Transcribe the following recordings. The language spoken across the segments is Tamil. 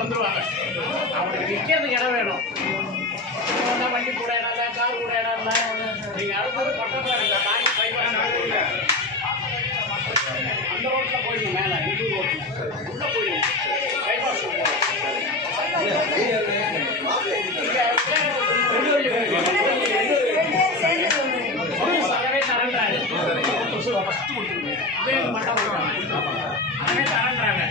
வந்துருவாங்க. அவங்களுக்கு நிற்கிறதுக்கு இடம் வேணும். வண்டி கூட இடம் இல்லை, கார் கூட இடம் இல்லை. நீங்கள் அடுத்தது பக்கத்தில் இருக்க தாண்டி பைபாஸ் அந்த ரோட்டில் போயிடுங்க. மேலே இண்டூர் ரோட்டில் உள்ளே போயிடுங்க. பைபாஸ் அதவே தரன்றாரு. அதவே தரன்றாங்க.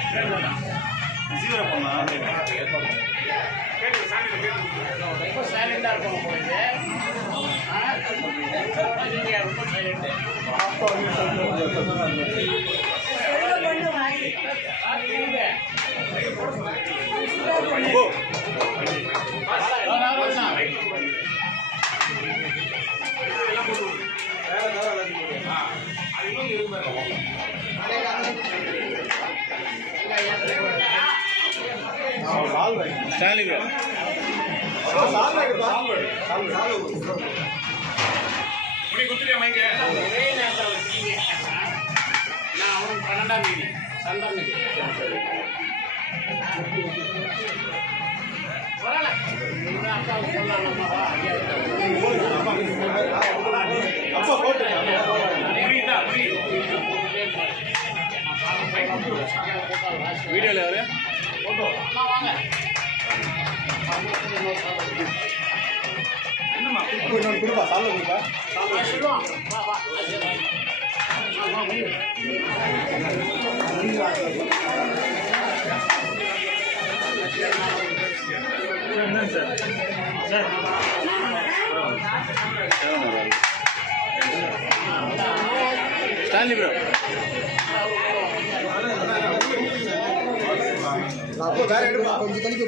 ரொம்ப சைலண்டாக இருக்கணும் போயிட்டு. நீங்கள் ரொம்ப சைலண்ட்டு. நான் அவனுக்கு 12ஆம் தேதி சந்திரனுக்கு வீடியோல யாரு வாங்க கொடுப்பா சாப்பிட கொடுப்பா சொல்லுவான். சார் ஸ்டான்லி ப்ரோ வேற எடுப்பா கொஞ்சம் தனிக்கு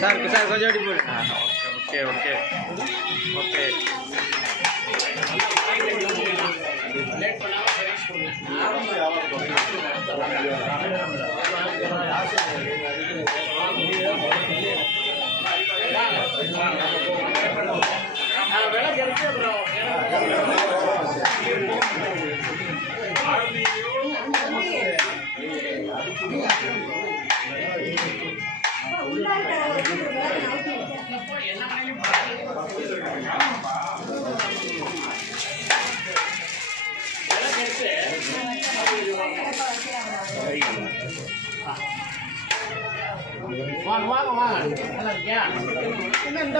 சார் சார் கொஞ்சம் அடி போடு. ஓகே ஓகே ஓகே வாங்க வாங்க வாங்க நல்லா இருக்கியா? என்ன இந்த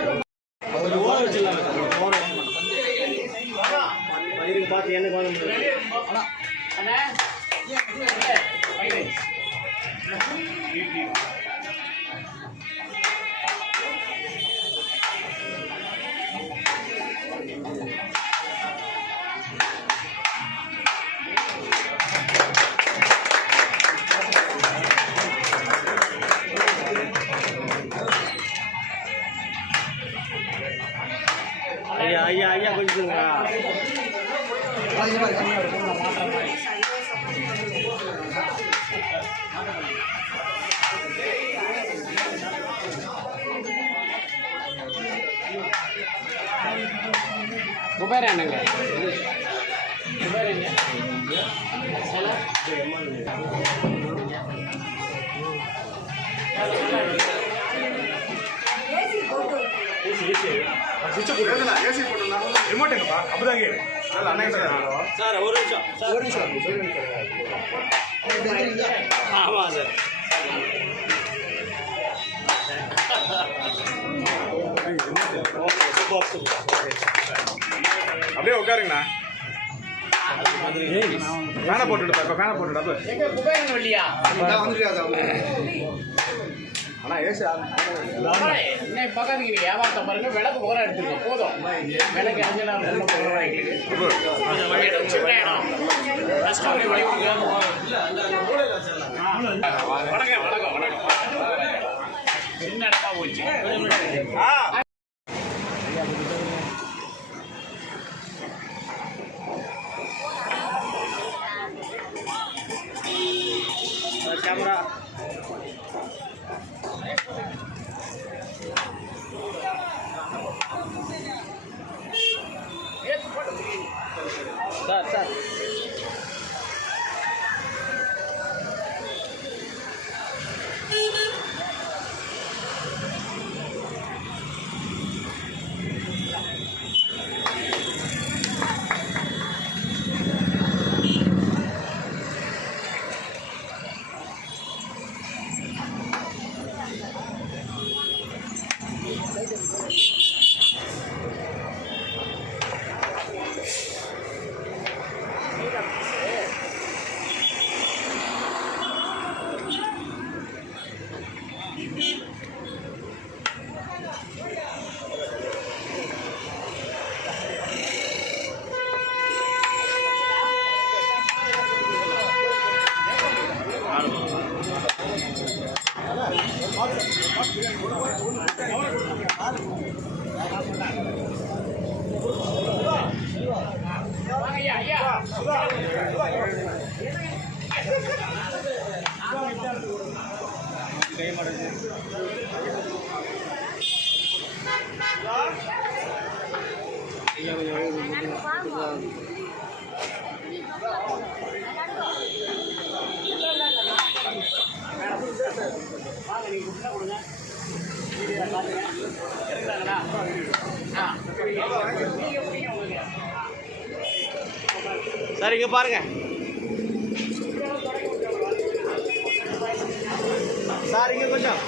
பார்த்து என்ன அண்ணா ஐயா ஐயா கொஞ்சம் குபேர் என்னங்க குபேர் என்ன ஏசி சுவிட்ச் போட்டு ஏசி போட்டுனா ரிமோட் எங்கப்பா அப்பதான் கேளு நல்ல அண்ணன் சார் ஒரு நிமிஷம் ஆமா சார் அப்படியே உட்காருங்கண்ணா ஃபேனை போட்டுட்டு இப்போ ஃபேனை போட்டுட்டு எங்க புகாரிங்க இல்லையா அண்ணா ஏசி இன்னைக்கு பக்கத்துக்கு நீங்க வியாபாரத்தை பாருங்க விளக்கு போகிற எடுத்துருங்க போதும் விளக்கு அஞ்சனா வணக்கம் வணக்கம் வணக்கம் சின்ன இடமா போச்சு கேமரா சார் சார் சார் இங்க பாருங்க சார் இங்க கொஞ்சம்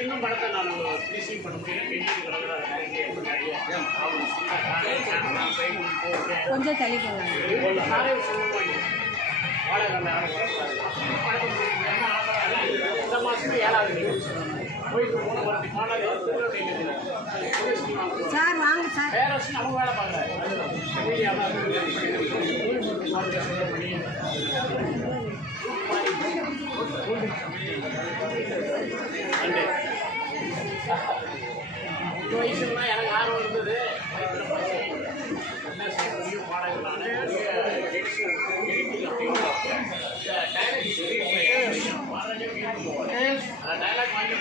இன்னும் படத்தை நான் ஃபினிஷிங் பண்ண முடியும் கொஞ்சம் தள்ளி போகலாம் இந்த மாதத்துக்கு 7வது போயிட்டு போன சார் வாங்க சார் வேற வருஷம் அவங்க வேலை வயசுலாம் எனக்கு ஆர்வம் இருந்தது என்ன செய்ய பாடங்களான டைலாக் வாங்கி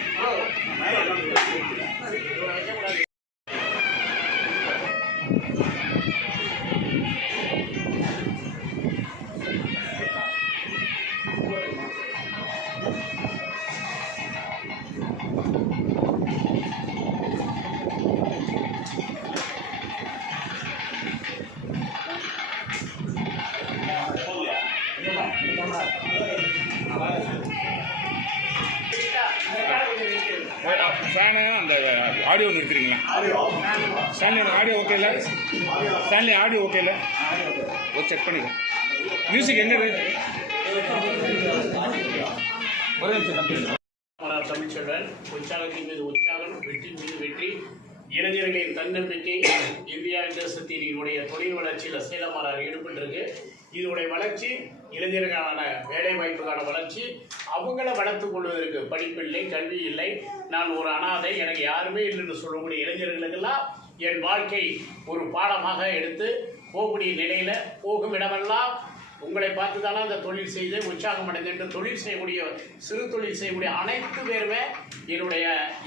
ஃபேனு அந்த ஆடியோ நிறுத்துறீங்களா? ஸ்டான்லி ஆடியோ ஓகே இல்லை? ஸ்டான்லி ஆடியோ ஓகே இல்லை? ஒரு செக் பண்ணிக்க. மியூசிக் எங்கே இருக்கு? ஒரே நிமிஷம். தமிழ்ச்செல்வன் உற்சாகத்தின் மீது உற்சாகம், வெற்றி மீது வெற்றி, இளைஞர்களின் தன்னம்பிக்கை, இந்தியா தேசத்தினுடைய தொழில் வளர்ச்சியில் சேலமானார் ஈடுபட்டிருக்கு. இதனுடைய வளர்ச்சி இளைஞர்களுக்கான வேலை வாய்ப்புக்கான வளர்ச்சி, அவங்கள வளர்த்து கொள்வதற்கு படிப்பில்லை, கல்வி இல்லை, நான் ஒரு அனாதை, எனக்கு யாருமே இல்லைன்னு சொல்லக்கூடிய இளைஞர்களுக்கெல்லாம் என் வாழ்க்கை ஒரு பாடமாக எடுத்து போகக்கூடிய நிலையில் போகும் இடமெல்லாம் உங்களை பார்த்து தானே அந்த தொழில் செய்து உற்சாகம் அடைந்து தொழில் செய்யக்கூடிய சிறு தொழில் செய்யக்கூடிய அனைத்து பேருமே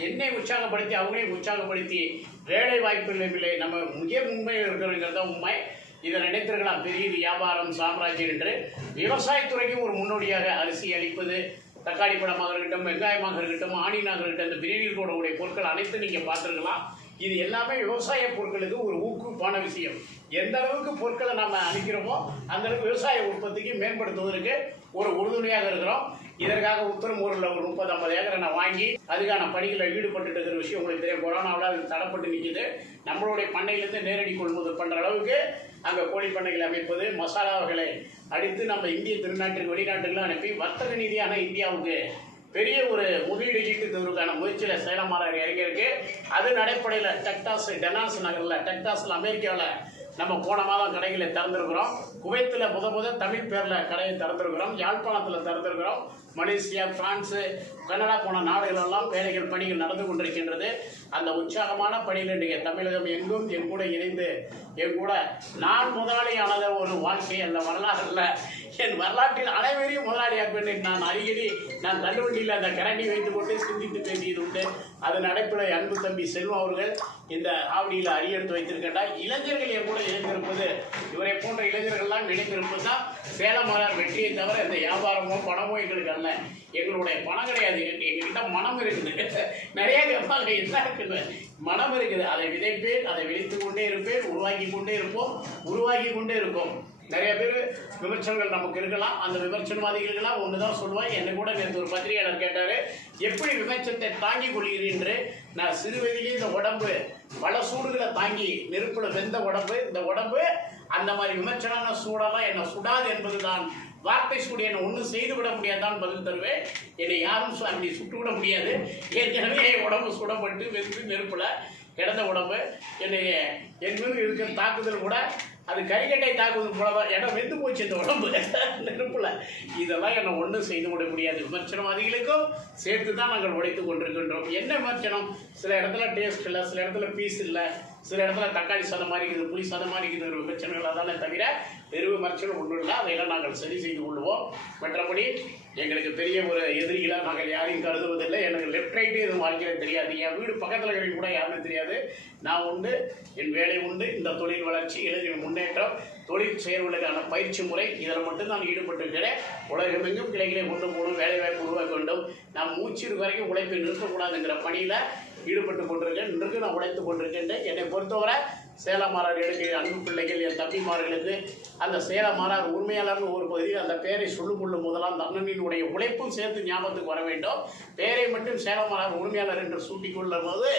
என்னை உற்சாகப்படுத்தி அவங்களையும் உற்சாகப்படுத்தி வேலை வாய்ப்புகளை நம்ம மிக உண்மையில் இருக்கிறோங்கிறத உண்மை. இதை நினைத்திருக்கலாம் பெரிய வியாபாரம் சாம்ராஜ்யம் என்று. விவசாயத்துறைக்கும் ஒரு முன்னோடியாக அரிசி அளிப்பது, தக்காளி பழமாக இருக்கட்டும், வெங்காயமாக இருக்கட்டும், ஆனியனாக இருக்கட்டும், இந்த பிரியாணியில் கூடக்கூடிய பொருட்கள் அனைத்தும் நீங்கள் பார்த்துருக்கலாம். இது எல்லாமே விவசாய பொருட்களுக்கு ஒரு ஊக்குவிப்பான விஷயம். எந்த அளவுக்கு பொருட்களை நம்ம அளிக்கிறோமோ அந்த அளவுக்கு விவசாய உற்பத்திக்கு மேம்படுத்துவதற்கு ஒரு உறுதுணையாக இருக்கிறோம். இதற்காக உத்தரமூரில் ஒரு 30-50 ஏக்கரை நான் வாங்கி அதுக்கான பணிகளில் ஈடுபட்டு இருக்கிற விஷயம் உங்களுக்கு தெரியும். கொரோனாவில் அது தடைப்பட்டு நிற்கிது. நம்மளுடைய பண்ணையிலேருந்து நேரடி கொள்முதல் பண்ணுற அளவுக்கு அங்கே கோழி பண்ணைகளை அமைப்பது, மசாலாவர்களை அடித்து நம்ம இந்திய திருநாட்டுக்கு வெளிநாட்டுகளும் அனுப்பி வர்த்தக நீதியான இந்தியாவுக்கு பெரிய ஒரு முதலீடு ஈட்டுவதற்கான முயற்சியில் சேலமானார் இறங்கியிருக்கு. அது நடைப்படையில் டெனாஸ் நகரில் டெக்சாஸில் அமெரிக்காவில் நம்ம போன மாதம் கடைகளை திறந்துருக்கிறோம். குவைத்தில் முதல் தமிழ் பேரில் கடையை திறந்துருக்கிறோம். யாழ்ப்பாணத்தில் திறந்துருக்கிறோம். மலேசியா, பிரான்ஸு, கனடா போன நாடுகளெல்லாம் வேலைகள் பணிகள் நடந்து கொண்டிருக்கின்றது. அந்த உற்சாகமான பணியில் இன்றைய தமிழகம் எங்கும் என் கூட இணைந்து என் கூட நான் முதலாளியானத ஒரு வாழ்க்கை அல்ல, வரலாறு அல்ல, என் வரலாற்றில் அனைவரையும் முதலாளியாக்குவேன். நான் அடிக்கடி நான் தள்ளுவண்டியில் அந்த கரண்டி வைத்து கொண்டு சிந்தித்து பேசியது உண்டு. அது நடைப்பில் அன்பு தம்பி செல்வம் அவர்கள் இந்த ஆவடியில் அரியெடுத்து வைத்திருக்கின்றார். இளைஞர்கள் என் கூட இணைந்திருப்பது, இவரை போன்ற இளைஞர்கள்லாம் இணைந்திருப்பது தான் சேலமானார் வெற்றியை தவிர இந்த வியாபாரமோ பணமோ எங்களுக்கு அல்ல. எங்களுடைய பணம் கிடையாது, எங்ககிட்ட மனம் இருக்குது. நிறைய கேட்பாங்க என்ன இருக்குது, மனம் இருக்குது. அதை விதைப்பேன், அதை விதைத்து கொண்டே இருப்பேன், உருவாக்கி கொண்டே இருப்போம், உருவாக்கி கொண்டே இருக்கும். நிறைய பேர் விமர்சனங்கள் நமக்கு இருக்கலாம். அந்த விமர்சனவாதிகளுக்கெல்லாம் ஒன்று தான் சொல்லுவாள். என்னை கூட நேற்று ஒரு பத்திரிகையாளர் கேட்டார், எப்படி விமர்சனத்தை தாங்கி கொள்கிறீன்று. நான் சிறு வயதிலே இந்த உடம்பு பல சூடுகளை தாங்கி நெருப்பில் வெந்த உடம்பு, இந்த உடம்பு அந்த மாதிரி விமர்சனமான சூடெல்லாம் என்னை சுடாது என்பது தான் வார்த்தை சூடு. என்னை ஒன்றும் செய்து விட முடியாதான் பதில் தருவேன். என்னை யாரும் அப்படி சுட்டு விட முடியாது. ஏற்கனவே என் உடம்பு சுடப்பட்டு வெந்து நெருப்பில் கிடந்த உடம்பு. என் மீது இருக்கிற தாக்குதல் கூட அது கரிக்கட்டை தாக்குவது போலதான். இடம் வெந்து போச்சு இந்த உடம்பு நெருப்பில். இதெல்லாம் என்னை ஒன்றும் செய்து விட முடியாது. விமர்சனவாதிகளுக்கும் சேர்த்து தான் நாங்கள் உடைத்து கொண்டிருக்கின்றோம். என்ன விமர்சனம்? சில இடத்துல டேஸ்ட் இல்லை, சில இடத்துல பீஸ் இல்லை, சில இடத்துல தக்காளி சாதம் மாதிரி இருக்குது, புளி சாதம் மாதிரி இருக்குது, ஒரு விமர்சனங்களாக தானே தவிர பெரு விமர்சனம் ஒன்றும் இல்லை. அதையெல்லாம் நாங்கள் சரி செய்து கொள்வோம். மற்றபடி எங்களுக்கு பெரிய ஒரு எதிரிகளாக நாங்கள் யாரையும் கருதுவதில்லை. எனக்கு லெஃப்ட் ரைட்டு எதுவும் வாழ்க்கையில் தெரியாது. என் வீடு பக்கத்தில் இருக்கிறவங்க கூட யாருமே தெரியாது. நான் உண்டு, என் வேலை உண்டு. இந்த தொழில் வளர்ச்சி, இளைஞர் முன்னேற்றம், தொழில் செயல்களுக்கான பயிற்சி முறை, இதில் மட்டும் நான் ஈடுபட்டிருக்கிறேன். உலகமெங்கும் கிளைகளை கொண்டு போகணும், வேலைவாய்ப்பு உருவாக்க வேண்டும். நான் மூச்சு வரைக்கும் உழைப்பை நிறுத்தக்கூடாதுங்கிற பணியில் ஈடுபட்டு கொண்டிருக்கேன். இன்றைக்கு நான் உழைத்து கொண்டிருக்கின்றேன். என்னை பொறுத்தவரை சேலமானார் எனக்கு அன்பு பிள்ளைகள், என் தம்பிமார்களுக்கு அந்த சேலமானார் உரிமையாளர்னு ஒரு பகுதியில் அந்த பெயரை சொல்லும் கொள்ளும் முதலாம் அந்த அண்ணனினுடைய உழைப்பும் சேர்த்து ஞாபகத்துக்கு வர வேண்டும். பெயரை மட்டும் சேலமானார் உரிமையாளர் என்று சூட்டிக் கொள்ளும் போது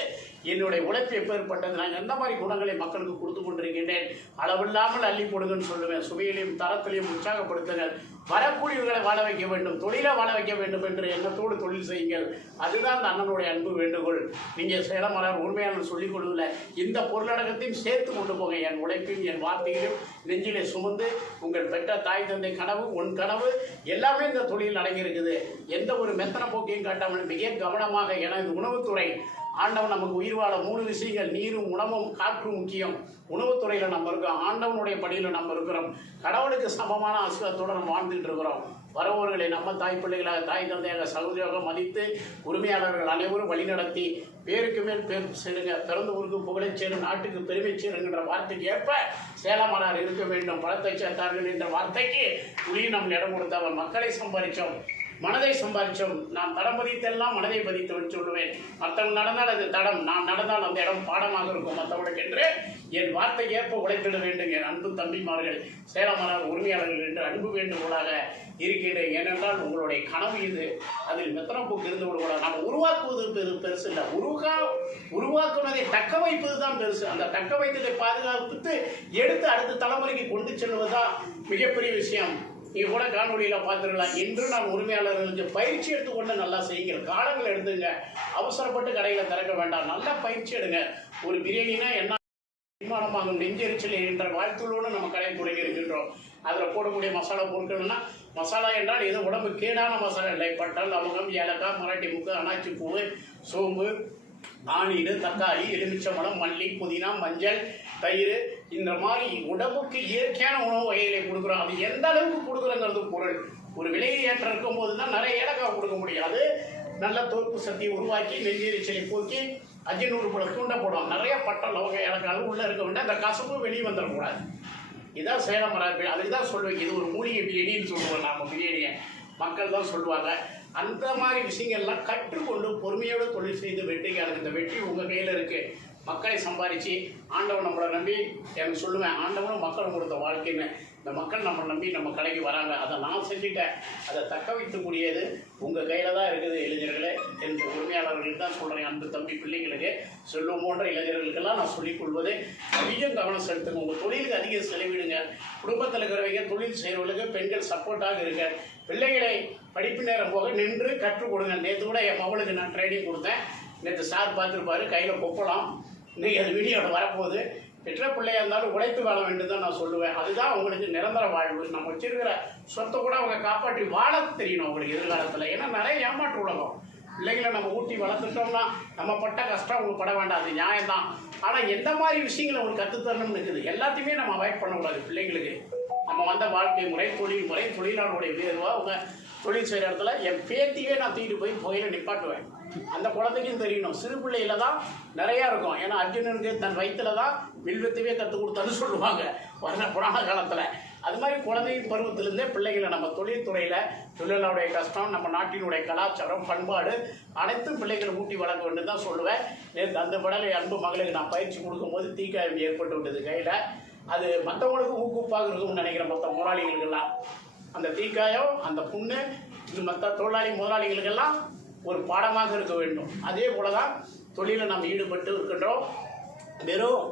என்னுடைய உழைப்பு எப்பேற்பட்டது, நான் எந்த மாதிரி குணங்களை மக்களுக்கு கொடுத்து கொண்டிருக்கின்றேன். அளவில்லாமல் அள்ளி போடுங்கன்னு சொல்லுவேன். சுவையிலையும் தரத்திலையும் உற்சாகப்படுத்துங்கள். வரக்கூடியவர்களை வாழ வைக்க வேண்டும், தொழிலை வாழ வைக்க வேண்டும் என்று எண்ணத்தோடு தொழில் செய்யுங்கள். அதுதான் அந்த அண்ணனுடைய அன்பு வேண்டுகோள். நீங்கள் சேலமானார் உரிமையாளர் சொல்லிக் கொள்வதில்லை, இந்த பொருளடக்கத்தையும் சேர்த்து கொண்டு போங்க. என் உழைப்பையும் என் வார்த்தைகளையும் நெஞ்சிலே சுமந்து உங்கள் பெற்ற தாய் தந்தை கனவு, உன் கனவு எல்லாமே இந்த தொழில் அடங்கியிருக்குது. எந்த ஒரு மெத்தன போக்கையும் காட்டாமல் மிக கவனமாக, என இந்த உணவுத்துறை ஆண்டவன் நமக்கு உயிர் வாழ 3 விஷயங்கள், நீரும் உணவும் காற்றும் முக்கியம். உணவுத்துறையில் நம்ம இருக்கோம், ஆண்டவனுடைய படியில் நம்ம இருக்கிறோம், கடவுளுக்கு சமமான ஆசீர்வாதத்தோடு நம்ம வாழ்ந்துகிட்டு இருக்கிறோம். வரவோர்களை நம்ம தாய் பிள்ளைகளாக, தாய் தந்தையாக, சகோதரியாக மதித்து உரிமையாளர்கள் அனைவரும் வழிநடத்தி பேருக்கு மேல் பேர் சேருங்க, பிறந்த ஊருக்கு புகழை சேரும், நாட்டுக்கு பெருமை சேருங்கிற வார்த்தைக்கு ஏற்ப சேலமானார் இருக்க வேண்டும். பழத்தை சேர்த்தார்கள் என்ற வார்த்தைக்கு துளியும் நம்ம இடம் கொடுத்தவர். மக்களை சம்பாதிச்சோம், மனதை சம்பாதிச்சோம். நான் தடம் பதித்தெல்லாம் மனதை பதித்தவன் சொல்லுவேன். மற்றவங்க நடந்தால் அது தடம், நான் நடந்தால் அந்த இடம் பாடமாக இருக்கும் மற்றவர்களுக்கு என்று என் வார்த்தை ஏற்ப உழைத்திட வேண்டும். என் அன்பு தம்பிமார்கள், சேலமானார் உரிமையாளர்கள் என்று அன்பு வேண்டுகோளாக இருக்கின்றேன். ஏனென்றால் உங்களுடைய கனவு இது, அதில் மெத்தனப்போக்கு இருந்து விடக்கூடாது. நம்ம உருவாக்குவது பெருசு இல்லை, உருவாக்குனதை தக்க வைப்பது தான் பெருசு. அந்த தக்க வைத்ததை பாதுகாத்து எடுத்து அடுத்த தலைமுறைக்கு கொண்டு செல்வதுதான் மிகப்பெரிய விஷயம். நீங்கள் கூட காணொலியில் பார்த்துருக்கலாம். இன்று நான் உரிமையாளர்களுக்கு பயிற்சி எடுத்துக்கொண்டு நல்லா செய்யுங்க. காலங்கள் எடுத்துங்க. அவசரப்பட்டு கடையில் திறக்க வேண்டாம். நல்லா பயிற்சி எடுங்க. ஒரு பிரியாணினா என்ன தீர்மானமாகும் நெஞ்செரிச்சல் என்ற வாழ்த்துள்ளோடு நம்ம கடை தொடங்கி இருக்கின்றோம். அதில் போடக்கூடிய மசாலா பொருட்கள்னா மசாலா என்றால் இது உடம்பு கேடான மசாலா இல்லை. பட்டல், லவங்கம், ஏலக்காய், மராட்டி முக்கு, அனாச்சி பூவு, சோம்பு, ஆனிடு, தக்காளி, எலுமிச்சம்பழம், மல்லி, புதினா, மஞ்சள், தயிர், இந்த மாதிரி உடம்புக்கு இயற்கையான உணவு வகைகளை கொடுக்குறோம். அது எந்த அளவுக்கு கொடுக்குறோங்கிறது பொருள். ஒரு விலையை ஏற்ற இருக்கும் போது தான் நிறைய ஏலக்காய் கொடுக்க முடியாது. நல்ல தோற்பு சக்தியை உருவாக்கி நெஞ்செரிச்சலை போக்கி அஜினூறு போல தூண்டப்படும். நிறைய பட்டம், லவங்க, ஏலக்காய் உள்ளே இருக்க வேண்டாம். அந்த கசப்பு வெளியே வந்துடக்கூடாது. இதான் சேலம் மராட்டி. அதுக்கு தான் சொல்லுவேன் இது ஒரு மூலிகை பிரியாணின்னு சொல்லுவோம். நம்ம பிரியாணியை மக்கள் தான் சொல்லுவாங்க. அந்த மாதிரி விஷயங்கள்லாம் கற்றுக்கொண்டு பொறுமையோடு தொழில் செய்து வெற்றிக்காரங்க. இந்த வெற்றி உங்கள் கையில் இருக்குது. மக்களை சம்பாதிச்சு ஆண்டவன் நம்மளை நம்பி எனக்கு சொல்லுவேன், ஆண்டவனும் மக்களும் கொடுத்த வாழ்க்கைன்னு. இந்த மக்கள் நம்ம நம்பி நம்ம கடைக்கு வராங்க. அதை நான் செஞ்சுட்டேன். அதை தக்க வைக்கக்கூடியது உங்கள் கையில் தான் இருக்குது. இளைஞர்களே, எந்த உரிமையாளர்களுக்கு தான் சொல்கிறேன். அன்பு தம்பி பிள்ளைங்களுக்கு, செல்வம் போன்ற இளைஞர்களுக்கெல்லாம் நான் சொல்லிக் கொள்வது, அதிகம் கவனம் செலுத்துங்க. உங்கள் தொழிலுக்கு அதிக செலவிடுங்க. குடும்பத்தில் இருக்கிறவங்க, தொழில் செய்கிறவர்களுக்கு பெண்கள் சப்போர்ட்டாக இருக்க. பிள்ளைகளை படிப்பு நேரம் போக நின்று கற்றுக் கொடுங்க. நேற்று கூட என் மகளுக்கு நான் ட்ரைனிங் கொடுத்தேன். நேற்று சார் பார்த்துருப்பாரு, கையில் கொப்பலாம். இன்றைக்கி அது வீடியோட வரப்போகுது. பெற்ற பிள்ளையாக இருந்தாலும் உழைத்து வாழ வேண்டும் தான் நான் சொல்லுவேன். அதுதான் உங்களுக்கு நிரந்தர வாழ்வு. நம்ம வச்சிருக்கிற சொத்தை கூட அவங்க காப்பாற்றி வாழ தெரியணும் அவங்களுக்கு எதிர்காலத்தில். ஏன்னா நிறைய ஏமாற்று உலகம். பிள்ளைகளை நம்ம ஊட்டி வளர்த்துட்டோம்னா நம்ம பட்ட கஷ்டம் அவங்க பட வேண்டாம். அது நியாயம்தான். ஆனால் எந்த மாதிரி விஷயங்களை அவங்களுக்கு கற்றுத்தரணும்னு இருக்குது. எல்லாத்தையுமே நம்ம அவாய்ட் பண்ணக்கூடாது. பிள்ளைங்களுக்கு நம்ம வந்த வாழ்க்கை முறை, தொழில் முறை, தொழிலாளருடைய வேறுவா அவங்க தொழில் செய்கிற இடத்துல என் பேத்தியே நான் தூக்கிட்டு போய் புகையில நிப்பாட்டுவேன். அந்த குழந்தைக்கும் தெரியணும். சிறு பிள்ளையில தான் நிறையா இருக்கும். ஏன்னா அர்ஜுனனுக்கு தன் வயிற்றுல தான் வில்வத்தையே கற்றுக் கொடுத்தான்னு சொல்லுவாங்க புராண காலத்தில். அது மாதிரி குழந்தை பருவத்திலேருந்தே பிள்ளைகளை நம்ம தொழில்துறையில் தொழிலாளருடைய கஷ்டம், நம்ம நாட்டினுடைய கலாச்சாரம், பண்பாடு அனைத்தும் பிள்ளைகளை ஊட்டி வளர்க்க வேண்டும் தான் சொல்லுவேன். நேற்று அந்த படலை அன்பு மகளுக்கு நான் பயிற்சி கொடுக்கும்போது தீக்காயம் ஏற்பட்டு விட்டது கையில். அது மற்றவங்களுக்கு ஊக்குப்பாக இருக்கும்னு நினைக்கிறேன். மற்ற முதலாளிகளுக்கெல்லாம் அந்த தீக்காயம், அந்த புண்ணு, இது மற்ற தொழிலாளி முதலாளிகளுக்கெல்லாம் ஒரு பாடமாக இருக்க வேண்டும். அதே போல தான் தொழிலில் நம்ம ஈடுபட்டு இருக்கின்றோம். வெறும்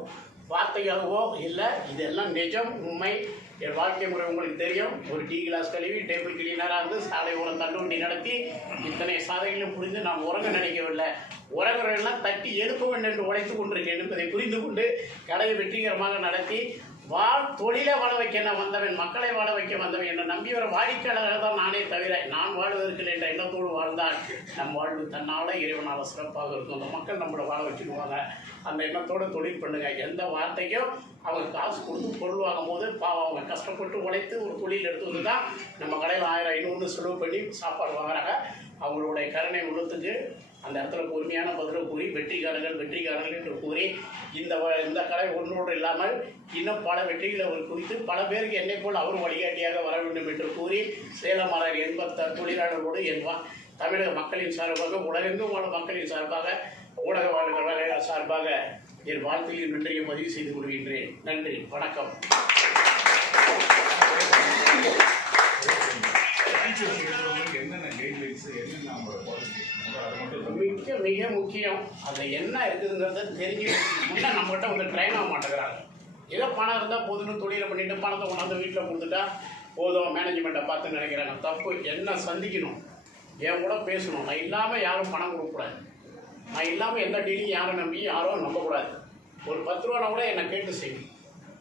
வார்த்தையாகவோ இல்லை, இதெல்லாம் நிஜம், உண்மை. என் வாழ்க்கை முறை உங்களுக்கு தெரியும். ஒரு டீ கிளாஸ் கழுவி, டேபிள் கிளீனராக இருந்து, சாலை ஓரம் தள்ளுவண்டி நடத்தி, இத்தனை சாதனைகளும் புரிந்து நான் உறங்க நினைக்கவில்லை. உறங்குறவெல்லாம் தட்டி எழுப்ப வேண்டும் என்று உழைத்து கொண்டிருக்கேன் என்பதை புரிந்து கொண்டு கடையை வெற்றிகரமாக நடத்தி தொழிலை வாழ வைக்க நான் வந்தவன், மக்களை வாழ வைக்க வந்தவன். என்னை நம்பி வர வாடிக்கையாளர்கள் தான் நானே தவிர நான் வாழ்வதற்கு என்ற எண்ணத்தோடு வாழ்ந்தால் நம் வாழ்வு தன்னால் இறைவனால் சிறப்பாக இருக்கும். அந்த மக்கள் நம்மளை வாழ வச்சுக்குவாங்க. அந்த எண்ணத்தோடு தொழில் பண்ணுங்க. எந்த வார்த்தைக்கும் அவங்க காசு கொடுத்து பொருள் வாங்கும் போது பாவம் அவங்க கஷ்டப்பட்டு உழைத்து ஒரு தொழில் எடுத்து வந்து தான் நம்ம கடையில் 1000-500 செலவு பண்ணி சாப்பாடு வாங்குறாங்க. அவங்களுடைய கருணை உள்ளத்துக்கு அந்த இடத்துல பொறுமையான பதிலை கூறி வெற்றிக்காரர்கள் என்று கூறி இந்த கடை ஒன்றோடு இல்லாமல் இன்னும் பல வெற்றிகளை அவர் குறித்து பல பேருக்கு என்னை போல் அவர் வழிகாட்டியாக வர வேண்டும் என்று கூறி சேலம் மலர் என்பத்த தொழிலாளர்களோடு என்பான் தமிழக மக்களின் சார்பாக, உலகெங்கும் வாழும் மக்களின் சார்பாக, ஊடக வாழ்க்கை சார்பாக என் வாழ்க்கையில் நன்றியை பதிவு செய்து கொள்கின்றேன். நன்றி, வணக்கம். மிக முக்கியம். அது என்ன இருக்குதுங்கிறத தெரிஞ்சு முன்னே நம்மகிட்ட வந்து ட்ரெயின் ஆக மாட்டேங்கிறாங்க. ஏதோ பணம் இருந்தால் போதுன்னு தொழிலை பண்ணிட்டு பணத்தை கொண்டாந்து வீட்டில் கொடுத்துட்டா போதும், மேனேஜ்மெண்ட்டை பார்த்து நினைக்கிறாங்க. தப்பு. என்ன சந்திக்கணும், என் கூட பேசணும். நான் இல்லாமல் யாரும் பணம் கொடுக்கக்கூடாது. நான் இல்லாமல் எந்த டீலையும் யாரும் நம்பி யாரும் நம்பக்கூடாது. ஒரு 10 ரூபானா கூட என்னை கேட்டு செய்யும்.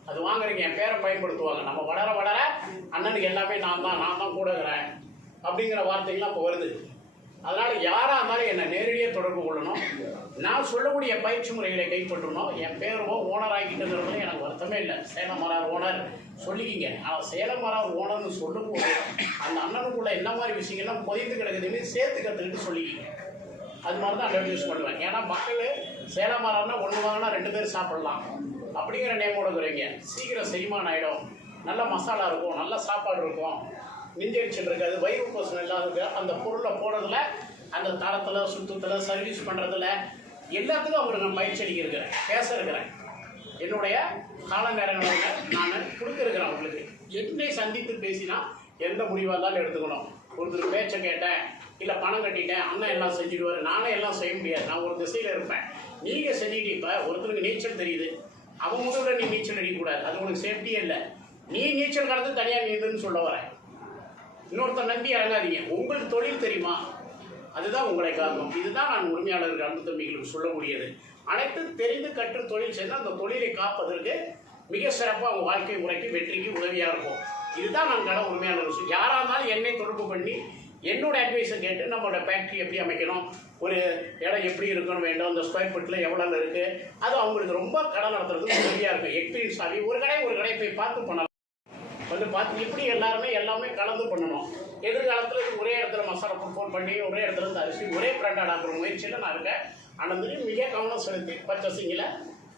அது வாங்குறீங்க, என் பேரை பயன்படுத்துவாங்க. நம்ம வளர வளர அண்ணனுக்கு எல்லாமே நான் தான் கூட இருக்கிறேன் அப்படிங்கிற வார்த்தைகள்லாம் இப்போ வருது. அதனால் யாராக இருந்தாலும் என்னை நேரடியாக தொடர்பு கொள்ளணும். நான் சொல்லக்கூடிய பயிற்சி முறைகளை கைப்பற்றணும். என் பேரோ ஓனர் ஆகிக்கிட்டுங்கிறதுல எனக்கு வருத்தமே இல்லை. சேலம் மரார் ஓனர் சொல்லிக்கிங்க. ஆனால் சேலம் மரார் ஓனர்னு சொல்லும்போது அந்த அண்ணனுக்குள்ள என்ன மாதிரி விஷயங்கள்லாம் பொதிந்து கிடக்குதுன்னு சேர்த்து கற்றுக்கிட்டு சொல்லிக்கிங்க. அது மாதிரி தான் அட்வர்டைஸ் பண்ணுவேன். ஏன்னா மக்கள் சேலம் மரார்னா 1 வாங்கினா 2 பேர் சாப்பிடலாம் அப்படிங்கிற நேமோட குறைங்க. சீக்கிரம் செரிமானம் ஆகிடும். நல்ல மசாலா இருக்கும், நல்ல சாப்பாடு இருக்கும், நெஞ்செரிச்சல் இருக்காது, வயிறு கோசம் இல்லாத இருக்குது. அந்த பொருளை போடுறதுல, அந்த தரத்தில், சுத்தத்தில், சர்வீஸ் பண்ணுறதுல எல்லாத்துக்கும் அவருக்கு நான் பயிற்சி அளிக்கிறேன், பேச இருக்கிறேன். என்னுடைய கால நேரங்களில் நான் கொடுத்துருக்கிறேன். அவங்களுக்கு என்னை சந்தித்து பேசினா எந்த முடிவாக இருந்தாலும் எடுத்துக்கணும். ஒருத்தர் பேச்சை கேட்டேன், இல்லை பணம் கட்டிட்டேன், அண்ணன் எல்லாம் செஞ்சுடுவார், நானே எல்லாம் செய்ய முடியாது. நான் ஒரு திசையில் இருப்பேன். நீங்கள் செஞ்சுட்டு இப்போ ஒருத்தருக்கு நீச்சல் தெரியுது, அவன் முதல்ல நீ நீச்சல் அடிக்கக்கூடாது, அது உனக்கு சேஃப்டியே இல்லை. நீ நீச்சல் கலந்து தனியாக நீந்துன்னு சொல்ல வரேன். இன்னொருத்தர் நம்பி இறங்காதீங்க. உங்களுக்கு தொழில் தெரியுமா, அதுதான் உங்களை காக்கும். இதுதான் நான் உரிமையாளர்கள் அன்பு தம்பிகளுக்கு சொல்லக்கூடியது. அனைத்து தெரிந்து கற்று தொழில் செய்தால் அந்த தொழிலை காப்பதற்கு மிக சிறப்பாக அவங்க வாழ்க்கை முறைக்கு வெற்றிக்கு உதவியாக இருக்கும். இதுதான் நான் கடை உரிமையாளர்கள் யாராக இருந்தாலும் என்னை தொடர்பு பண்ணி என்னோட அட்வைஸை கேட்டு நம்மளோட ஃபேக்ட்ரி எப்படி அமைக்கணும், ஒரு இடம் எப்படி இருக்கணும் வேண்டும், அந்த ஸ்கொயர் ஃபீட்டில் எவ்வளோ இருக்குது, அது அவங்களுக்கு ரொம்ப கடை நடத்துறதுக்கு உதவியாக இருக்கும். எக்ஸ்பீரியன்ஸ் ஆகி ஒரு கடை போய் பார்த்து பண்ணலாம். வந்து பார்த்து இப்படி எல்லாமே கலந்து பண்ணணும். எதிர்காலத்தில் ஒரே இடத்துல மசாலா ஃபோன் பண்ணி ஒரே இடத்துல இருந்து அரிசி ஒரே பிராண்டாக ஆக்குற முயற்சியில் நான் இருக்கேன். ஆனால் மிக கவனம் செலுத்தி பர்ச்சேசிங்கில்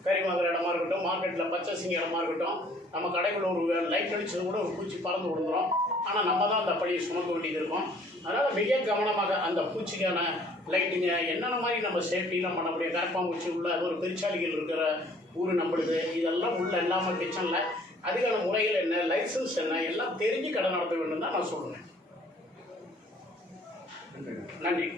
கறி வாங்குற இடமா இருக்கட்டும், மார்க்கெட்டில் பர்ச்சேசிங் இடமா இருக்கட்டும், நம்ம கடைக்குள்ள ஒரு லைட் அடிச்சது கூட ஒரு பூச்சி பறந்து விழுந்துடும். ஆனால் நம்ம தான் அந்த பழியை சுமக்க வேண்டியது இருக்கும். அதனால் மிக கவனமாக அந்த பூச்சிக்கான லைட்டுங்க என்னென்ன மாதிரி நம்ம சேஃப்டிலாம் பண்ண முடியும். கரப்பாம்பூச்சி உள்ள அது ஒரு பெருச்சாளிகள் இருக்கிற ஊர் நம்மளுது, இதெல்லாம் உள்ள இல்லாமல் கிச்சனில் அதுக்கான முறைகள் என்ன, லைசன்ஸ் என்ன, எல்லாம் தெரிஞ்சு கடை நடத்த வேண்டும் தான் நான் சொல்லுவேன். நன்றி.